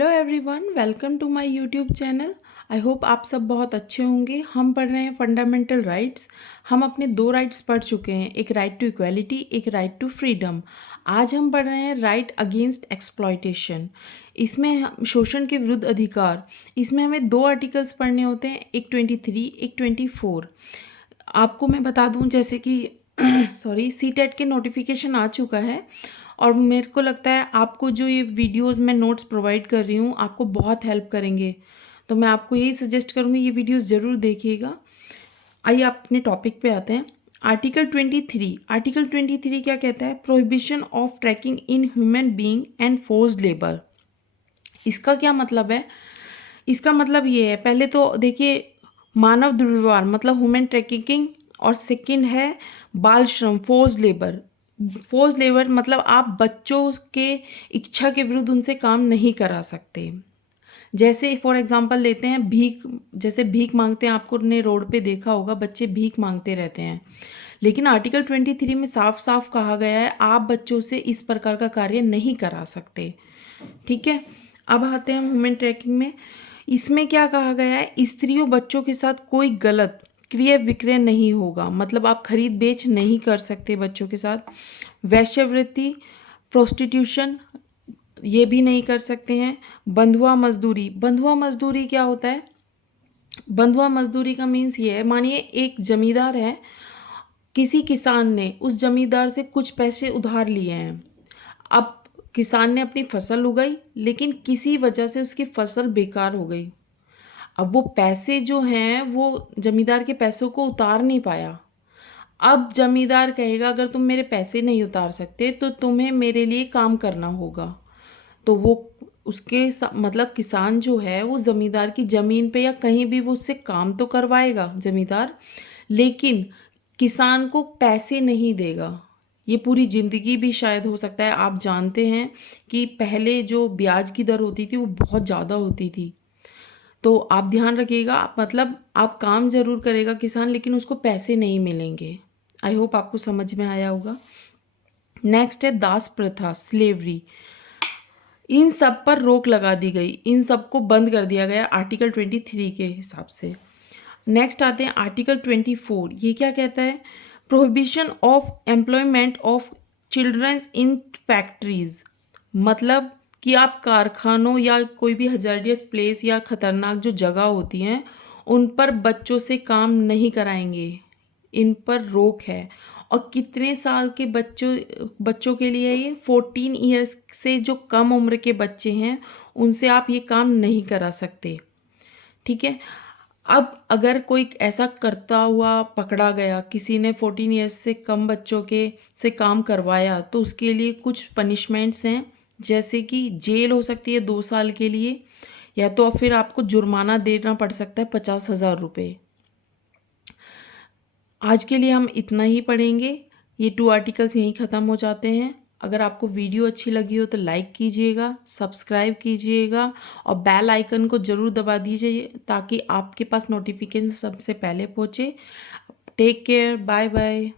Hello everyone, welcome to my YouTube channel. I hope आप सब बहुत अच्छे होंगे। हम पढ़ रहे हैं फंडामेंटल राइट्स। हम अपने दो राइट्स पढ़ चुके हैं, एक राइट टू इक्वालिटी, एक राइट टू फ्रीडम। आज हम पढ़ रहे हैं राइट अगेंस्ट एक्सप्लॉयटेशन। इसमें शोषण के विरुद्ध अधिकार। इसमें हमें दो आर्टिकल्स पढ़ने होते हैं, एक 23, एक 24। आपको मैं बता दूं जैसे कि सॉरी, सीटेट के नोटिफिकेशन आ चुका है और मेरे को लगता है आपको जो ये वीडियोस मैं नोट्स प्रोवाइड कर रही हूँ आपको बहुत हेल्प करेंगे। तो मैं आपको यही सजेस्ट करूँगी, ये वीडियोस ज़रूर देखिएगा। आइए अपने टॉपिक पे आते हैं। आर्टिकल 23। आर्टिकल 23 क्या कहता है? Prohibition of trafficking in human being and forced labour. इसका क्या मतलब है? इसका मतलब ये है, पहले तो देखिए, मानव दुर्व्यवहार मतलब ह्यूमन ट्रैफिकिंग, और सेकंड है बाल श्रम, फोर्स्ड लेबर। फोर्स्ड लेबर मतलब आप बच्चों के इच्छा के विरुद्ध उनसे काम नहीं करा सकते। जैसे फॉर एग्जांपल लेते हैं भीख, जैसे भीख मांगते हैं, आपको ने रोड पे देखा होगा बच्चे भीख मांगते रहते हैं। लेकिन आर्टिकल 23 में साफ साफ कहा गया है आप बच्चों से इस प्रकार का कार्य नहीं करा सकते। ठीक है, अब आते हैं हम ह्यूमन ट्रैफिकिंग में। इसमें क्या कहा गया है? स्त्रियों बच्चों के साथ कोई गलत क्रय विक्रय नहीं होगा, मतलब आप खरीद बेच नहीं कर सकते बच्चों के साथ। वैश्यवृत्ति, प्रोस्टिट्यूशन, ये भी नहीं कर सकते हैं। बंधुआ मजदूरी। बंधुआ मजदूरी क्या होता है? बंधुआ मजदूरी का मीन्स ये है, मानिए एक जमींदार है, किसी किसान ने उस जमींदार से कुछ पैसे उधार लिए हैं। अब किसान ने अपनी फसल उगाई, लेकिन किसी वजह से उसकी फसल बेकार हो गई। अब वो पैसे जो हैं वो जमींदार के पैसों को उतार नहीं पाया। अब जमींदार कहेगा अगर तुम मेरे पैसे नहीं उतार सकते तो तुम्हें मेरे लिए काम करना होगा। तो वो मतलब किसान जो है वो जमींदार की ज़मीन पे या कहीं भी वो उससे काम तो करवाएगा जमींदार, लेकिन किसान को पैसे नहीं देगा। ये पूरी ज़िंदगी भी शायद हो सकता है। आप जानते हैं कि पहले जो ब्याज की दर होती थी वो बहुत ज़्यादा होती थी। तो आप ध्यान रखिएगा, मतलब आप काम ज़रूर करेगा किसान, लेकिन उसको पैसे नहीं मिलेंगे। आई होप आपको समझ में आया होगा। नेक्स्ट है दास प्रथा, स्लेवरी। इन सब पर रोक लगा दी गई, इन सब को बंद कर दिया गया आर्टिकल 23 के हिसाब से। नेक्स्ट आते हैं आर्टिकल 24। ये क्या कहता है? Prohibition of employment of children's in factories, मतलब कि आप कारखानों या कोई भी हजार्डियस प्लेस या खतरनाक जो जगह होती हैं उन पर बच्चों से काम नहीं कराएंगे। इन पर रोक है। और कितने साल के बच्चों के लिए? ये 14 ईयर्स से जो कम उम्र के बच्चे हैं उनसे आप ये काम नहीं करा सकते। ठीक है, अब अगर कोई ऐसा करता हुआ पकड़ा गया, किसी ने 14 ईयर्स से कम बच्चों के से काम करवाया, तो उसके लिए कुछ पनिशमेंट्स हैं, जैसे कि जेल हो सकती है 2 साल के लिए, या तो फिर आपको जुर्माना देना पड़ सकता है 50,000 रुपये। आज के लिए हम इतना ही पढ़ेंगे। ये 2 आर्टिकल्स यहीं ख़त्म हो जाते हैं। अगर आपको वीडियो अच्छी लगी हो तो लाइक कीजिएगा, सब्सक्राइब कीजिएगा और बेल आइकन को ज़रूर दबा दीजिए ताकि आपके पास नोटिफिकेशन सबसे पहले पहुँचे। Take care, bye bye.